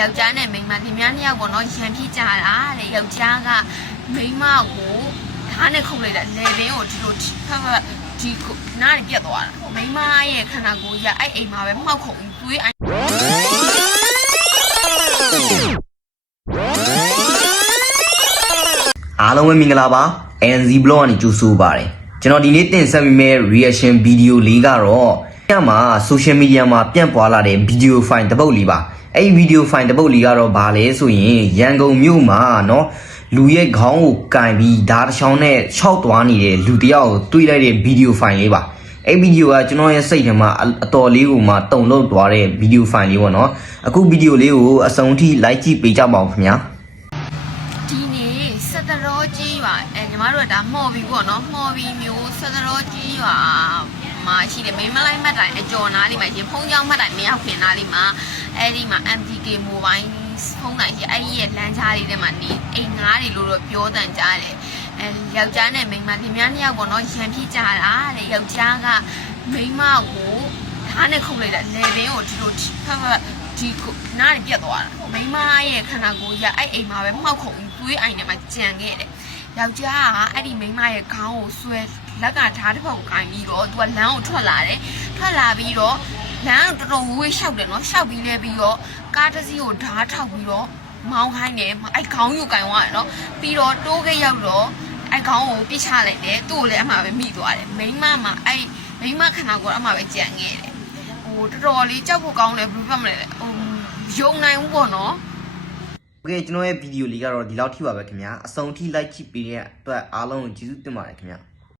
ယောက်ျားနဲ့မိန်းမဒီများနှစ်ယောက်ပေါ့နော်ရန်ဖြစ်ကြတာတဲ့ယောက်ျားကမိန်းမကိုဓာတ်နဲ့ခုတ်လိုက်တာလေပင်ကိုဒီလိုဒီနားပြတ်သွားတာမိန်းမရဲ့ခန္ဓာကိုယ်ကြီးအဲ့အိမ်မှာပဲမှောက်ခုံသွေးအိုင်အားလုံးပဲမင်္ဂလာပါ NZ Blog ကနေကြိုဆိုပါတယ်ကျွန်တော်ဒီနေ့တင်ဆက်ပေးမယ့် reaction video လေးကတော့ညမှာ social media မှာပြန့်ပွားလာတဲ့ video file တစ်ပုဒ်လေးပါအဲ့ဒီ video file တစ်ပုဒ်လေးကတော့ဘာလဲဆိုရင်ရန်ကုန်မြို့မှာเนาะလူရဲ့ခေါင်းကိုကင်ပြီးဓာတ်ချောင်းနဲ့ခြောက်သွားနေတဲ့လူတစ်ယောက်ကိုတွေးလိုက်တဲ့ video file လေးပါအဲ့ video ကကျွန်တော်ရဲ့စိတ်ထဲမှာအတော်လေးကိုမှတုန်လှုပ်သွားတဲ့ video file လေးပေါ့เนาะအခု video လေးကိုအဆုံးထိ like ကြည့်ပေးကြပါဦးခင်ဗျာဒီနေ့စက်တရောကြီးရွာညီမတို့ကဒါမှော်ပြီးပေါ့နော်မှော်ပြီးမျိုးစက်တရောကြီးရွာမှာရှိတယ်မိမလိုက်မှတ်တိုင်အကျော်နားလေးမှာရှိဖုံးကြောင်းမှတ်တိုင်မရောက်ခင်နားလေးမှာအဲ့ဒီမှာ MTK Mobile ဖုံးတိုင်ရှိအဲ့ဒီရဲ့လမ်းကြားလေးထဲမှာနေအိမ်ငားတွေလို့တော့ပြောတန်ကြတယ်ယောက်ျားနဲ့မိန်းမဒီများနှစ်ယောက်ပေါ့နော်ရန်ဖြစ်ကြတာတဲ့ယောက်ျားကမိန်းမကိုဓာတ်နဲ့ခုတ်လိုက်တာလေပင်ကိုဒီလိုဒီနားပြတ်သွားတာမိန်းမရဲ့ခန္ဓာကိုယ်ကြီးအဲ့အိမ်မှာပဲမှောက်ခုံသွေးအိုင်ထဲမှာကြံခဲ့တယ်ယောက်ျားကအဲ့ဒီမိန်းမရဲ့ခေါင်းကိုဆွဲလက်ကဓာတ်တစ်ဖက်ကိုကင်ပြီးတော့သူကလမ်းကိုထွက်လာတယ်ထွက်လာပြီးတော့လမ်းတော်တော်ဝေးလျှောက်တယ်နော်လျှောက်ပြီးလဲပြီးတော့ကားတစ်စီးကိုဓာတ်ထောက်ပြီးတော့မောင်းခိုင်းတယ်အဲ့ခေါင်းယူကင်သွားတယ်နော်ပြီးတော့တိုးခဲ့ရောက်တော့အဲ့ခေါင်းကိုပြစ်ချလိုက်တယ်သူ့ကိုလည်းအမှပဲမိသွားတယ်မိန်းမမှာအဲ့မိန်းမခန္ဓာကိုယ်အမှပဲကြံခဲ့တယ်ဟိုတော်တော်လေးကြောက်ဖို့ကောင်းတယ်ဘယ်လိုပြောမလဲဟိုယုံနိုင်ဘူးပေါ့နော်โอเคကျွန်တော်ရဲ့ဗီဒီယိုလေးကတော့ဒီလောက်ထိပါပဲခင်ဗျာအဆုံးထိ like ကြည့်ပေးတဲ့အတွက်အားလုံးကိုကျေးဇူးတင်ပါတယ်ခင်ဗျာ